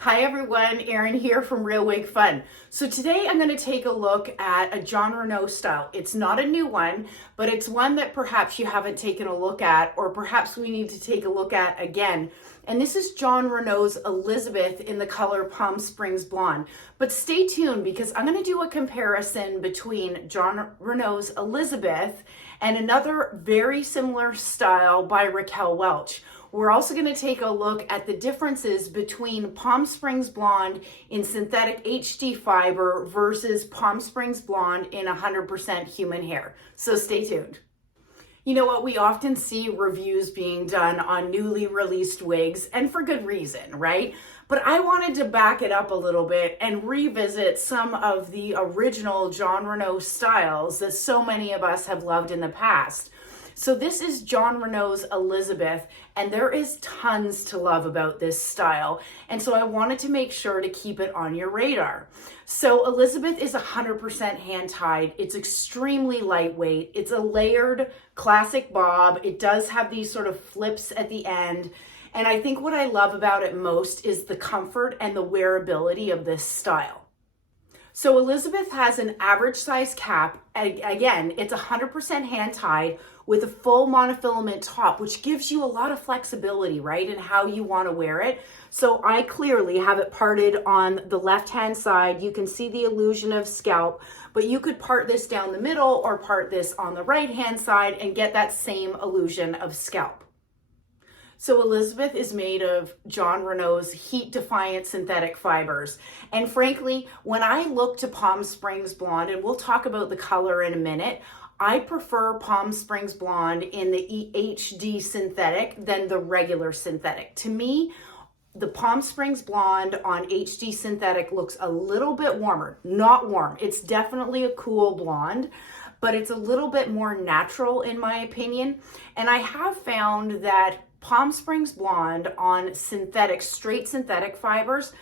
Hi everyone, Erynn here from Real Wig Fun. So today I'm going to take a look at a Jon Renau style. It's not a new one, but it's one that perhaps you haven't taken a look at, or perhaps we need to take a look at again. And this is Jon Renau's Elizabeth in the color Palm Springs Blonde. But stay tuned because I'm going to do a comparison between Jon Renau's Elizabeth and another very similar style by Raquel Welch. We're also going to take a look at the differences between Palm Springs Blonde in synthetic HD fiber versus Palm Springs Blonde in 100% human hair. So stay tuned. You know what? We often see reviews being done on newly released wigs, and for good reason, right? But I wanted to back it up a little bit and revisit some of the original Jon Renau styles that so many of us have loved in the past. So this is Jon Renau's Elizabeth, and there is tons to love about this style. And so I wanted to make sure to keep it on your radar. So Elizabeth is 100% hand-tied. It's extremely lightweight. It's a layered classic bob. It does have these sort of flips at the end. And I think what I love about it most is the comfort and the wearability of this style. So Elizabeth has an average size cap. Again, it's 100% hand-tied with a full monofilament top, which gives you a lot of flexibility, right, in how you want to wear it. So I clearly have it parted on the left-hand side. You can see the illusion of scalp, but you could part this down the middle or part this on the right-hand side and get that same illusion of scalp. So Elizabeth is made of Jon Renau's heat-defiant synthetic fibers. And frankly, when I look to Palm Springs Blonde, and we'll talk about the color in a minute, I prefer Palm Springs Blonde in the HD synthetic than the regular synthetic. To me, the Palm Springs Blonde on HD synthetic looks a little bit warmer. Not warm. It's definitely a cool blonde, but it's a little bit more natural in my opinion. And I have found that Palm Springs Blonde on synthetic, straight synthetic fibers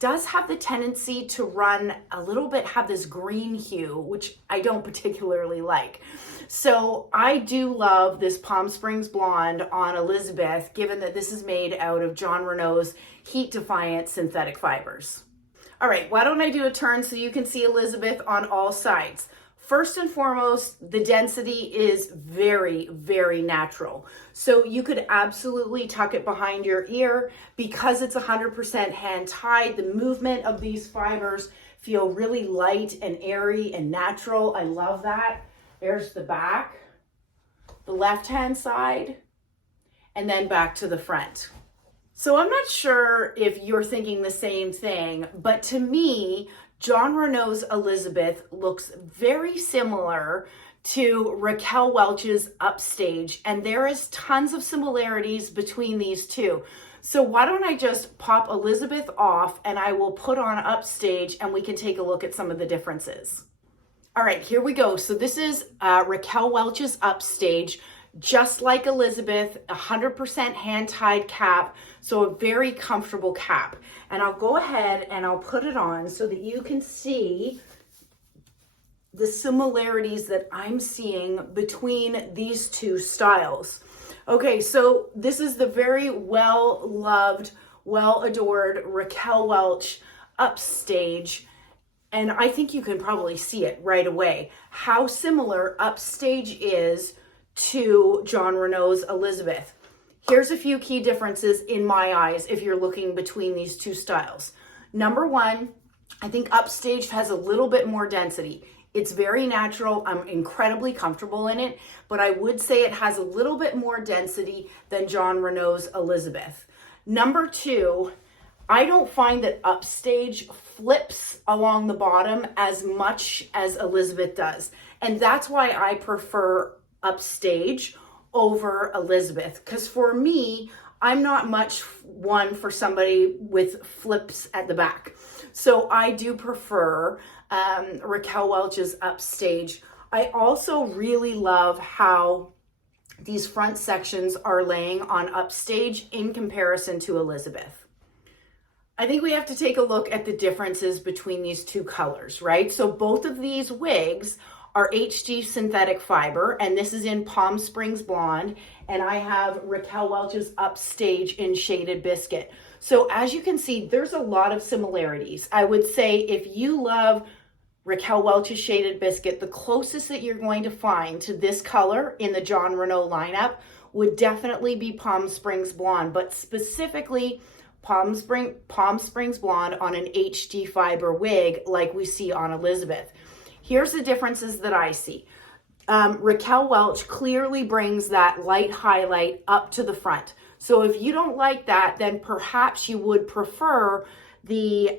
does have the tendency to run a little bit, have this green hue, which I don't particularly like. So I do love this Palm Springs Blonde on Elizabeth, given that this is made out of Jon Renau's heat-defiant synthetic fibers. All right, why don't I do a turn so you can see Elizabeth on all sides? First and foremost, the density is very, very natural. So you could absolutely tuck it behind your ear because it's 100% hand tied. The movement of these fibers feel really light and airy and natural. I love that. There's the back, the left-hand side, and then back to the front. So I'm not sure if you're thinking the same thing, but to me, Jon Renau's Elizabeth looks very similar to Raquel Welch's Upstage, and there is tons of similarities between these two. So why don't I just pop Elizabeth off and I will put on Upstage and we can take a look at some of the differences. All right, here we go. So this is Raquel Welch's Upstage. Just like Elizabeth, 100% hand-tied cap, so a very comfortable cap. And I'll go ahead and I'll put it on so that you can see the similarities that I'm seeing between these two styles. Okay, so this is the very well-loved, well-adored Raquel Welch Upstage. And I think you can probably see it right away, how similar Upstage is to Jon Renau's Elizabeth. Here's a few key differences in my eyes if you're looking between these two styles. Number one, I think Upstage has a little bit more density. It's very natural. I'm incredibly comfortable in it, but I would say it has a little bit more density than Jon Renau's Elizabeth. Number two, I don't find that Upstage flips along the bottom as much as Elizabeth does. And that's why I prefer Upstage over Elizabeth, because for me, I'm not much one for somebody with flips at the back. So I do prefer Raquel Welch's Upstage. I also really love how these front sections are laying on Upstage in comparison to Elizabeth. I think we have to take a look at the differences between these two colors, right? So both of these wigs are HD synthetic fiber, and this is in Palm Springs Blonde, and I have Raquel Welch's Upstage in Shaded Biscuit. So as you can see, there's a lot of similarities. I would say if you love Raquel Welch's Shaded Biscuit, the closest that you're going to find to this color in the Jon Renau lineup would definitely be Palm Springs Blonde, but specifically Palm Springs Blonde on an HD fiber wig like we see on Elizabeth. Here's the differences that I see. Raquel Welch clearly brings that light highlight up to the front. So if you don't like that, then perhaps you would prefer the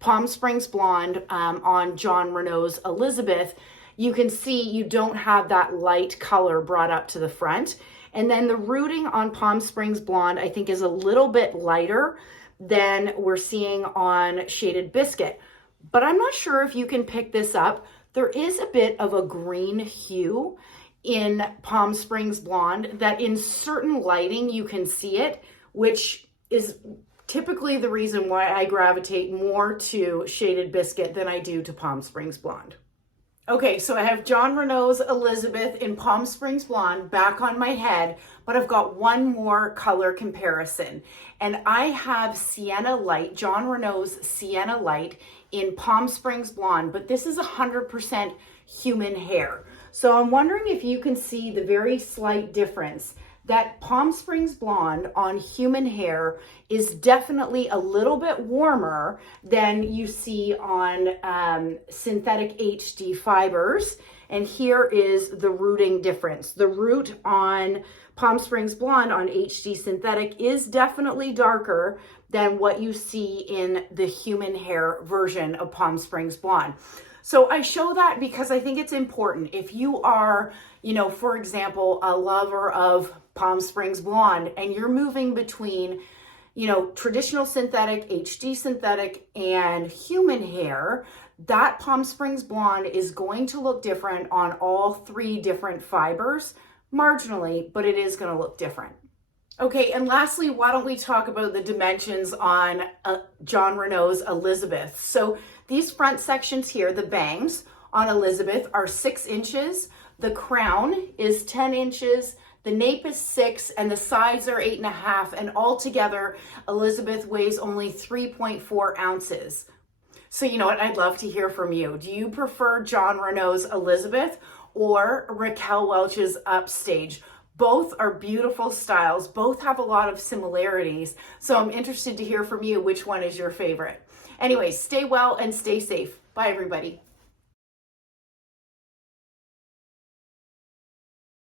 Palm Springs Blonde on Jon Renau's Elizabeth. You can see you don't have that light color brought up to the front. And then the rooting on Palm Springs Blonde, I think, is a little bit lighter than we're seeing on Shaded Biscuit. But I'm not sure if you can pick this up. There is a bit of a green hue in Palm Springs Blonde that in certain lighting you can see it, which is typically the reason why I gravitate more to Shaded Biscuit than I do to Palm Springs Blonde. Okay, so I have Jon Renau's Elizabeth in Palm Springs Blonde back on my head, but I've got one more color comparison. And I have Sienna Light, Jon Renau's Sienna Light in Palm Springs Blonde, but this is 100% human hair. So I'm wondering if you can see the very slight difference that Palm Springs Blonde on human hair is definitely a little bit warmer than you see on synthetic HD fibers. And here is the rooting difference. The root on Palm Springs Blonde on HD synthetic is definitely darker than what you see in the human hair version of Palm Springs Blonde. So I show that because I think it's important. If you are, for example, a lover of Palm Springs Blonde and you're moving between, traditional synthetic, HD synthetic, and human hair, that Palm Springs Blonde is going to look different on all three different fibers, marginally, but it is going to look different. Okay, and lastly, why don't we talk about the dimensions on Jon Renau's Elizabeth. So these front sections here, the bangs on Elizabeth are 6 inches, the crown is 10 inches, the nape is 6, and the sides are 8.5, and altogether, Elizabeth weighs only 3.4 ounces. So you know what, I'd love to hear from you. Do you prefer Jon Renau's Elizabeth or Raquel Welch's Upstage? Both are beautiful styles. Both have a lot of similarities. So I'm interested to hear from you which one is your favorite. Anyways, stay well and stay safe. Bye, everybody.